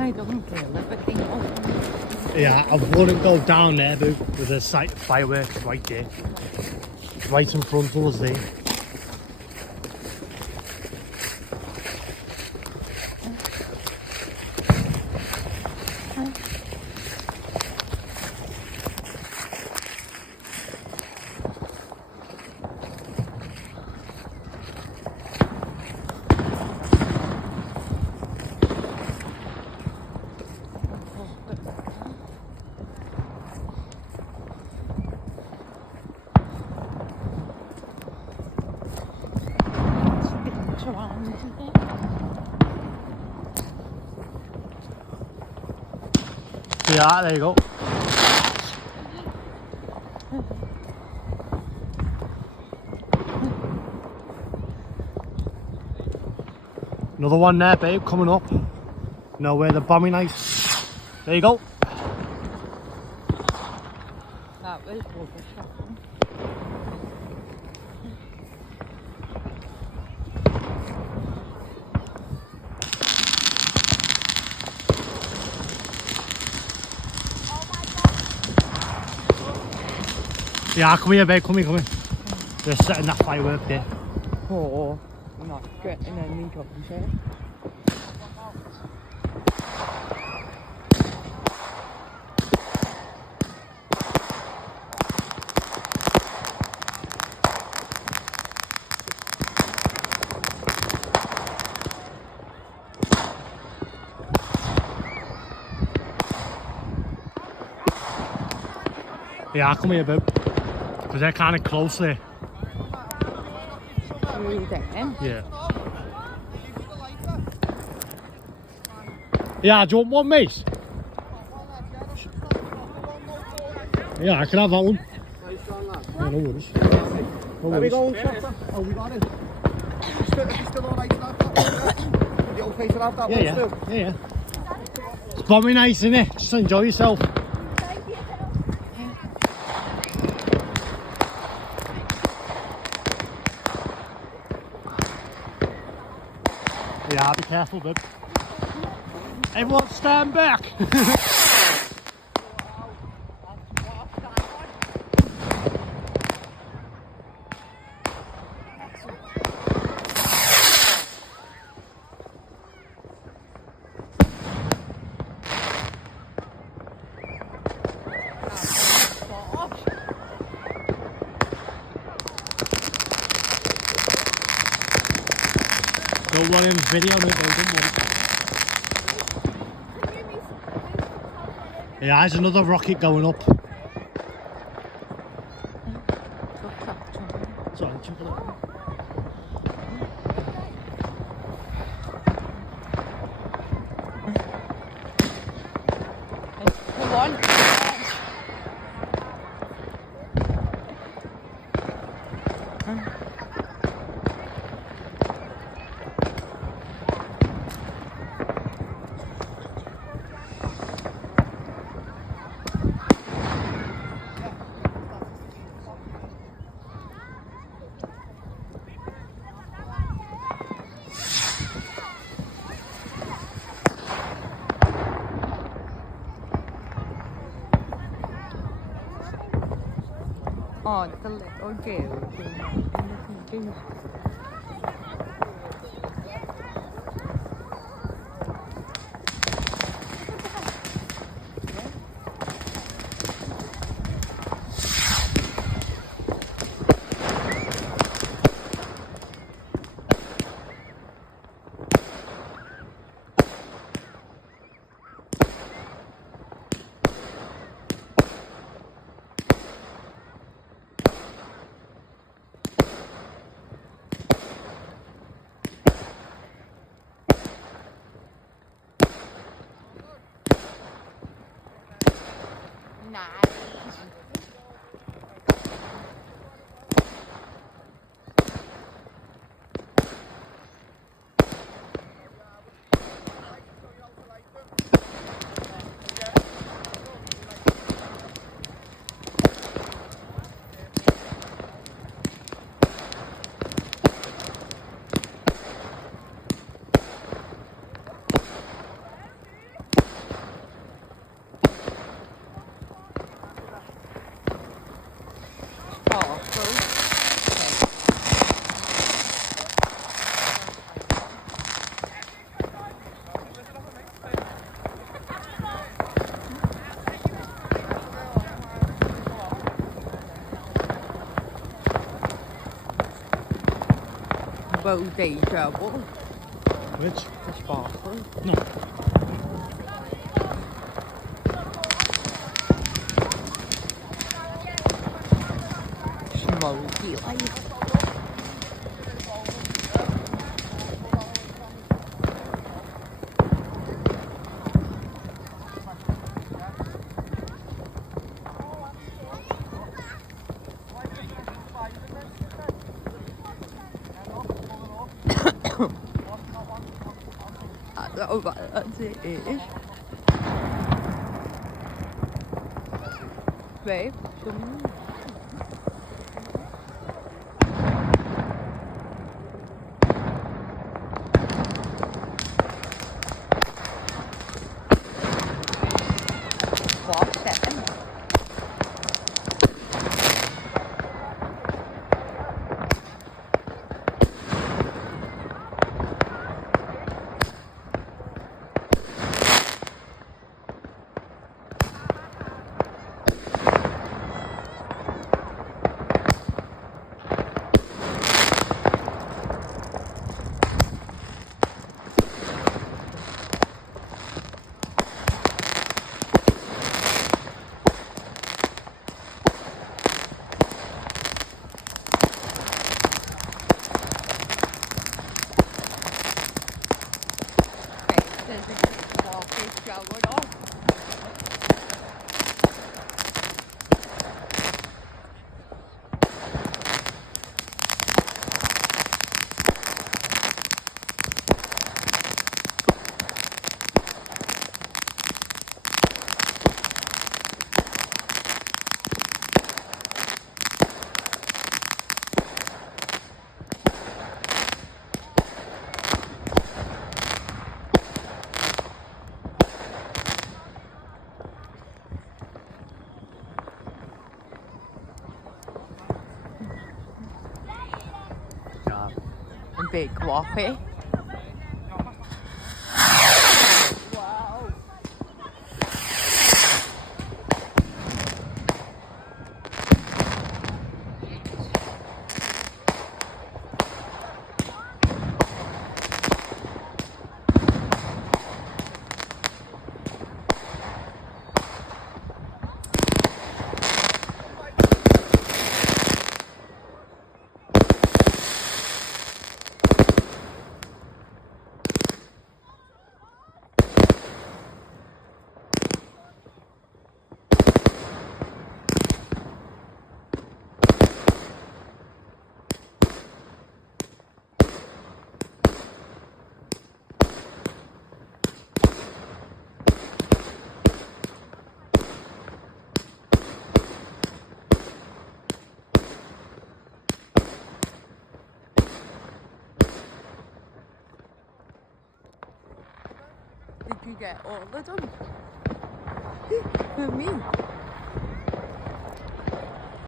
I don't care if it came off. Yeah, I wouldn't go down there, but there's a site of fireworks right there. Right in front of us there. Yeah, there you go. Another one there, babe, coming up. Know where the bombing ice. There you go. That was overshot. Yeah, come here, babe, come here, come here. They're setting that firework there. Oh, I'm not getting any trouble, sir. Yeah, come here, babe. Because they're kind of close there. Really damn. Yeah. Yeah, do you want one, mate? Yeah, I can have that one. Yeah, no worries. No worries. Oh, we got it. Still all right, the old face will have that Yeah, one yeah. still. Yeah. It's bombing nice, isn't it? Just enjoy yourself. Yeah, be careful, bud. Everyone stand back. Don't want him video it, though, don't worry. Yeah, there's another rocket going up. Sorry, check it out. Come on. Oh, the little girl. about deja vu. Which? The sparkle. No. Smoky like. I don't know what that's it. Babe, what's that? There's a walking going on. Yeah. And big coffee. Did you get all of them? For me?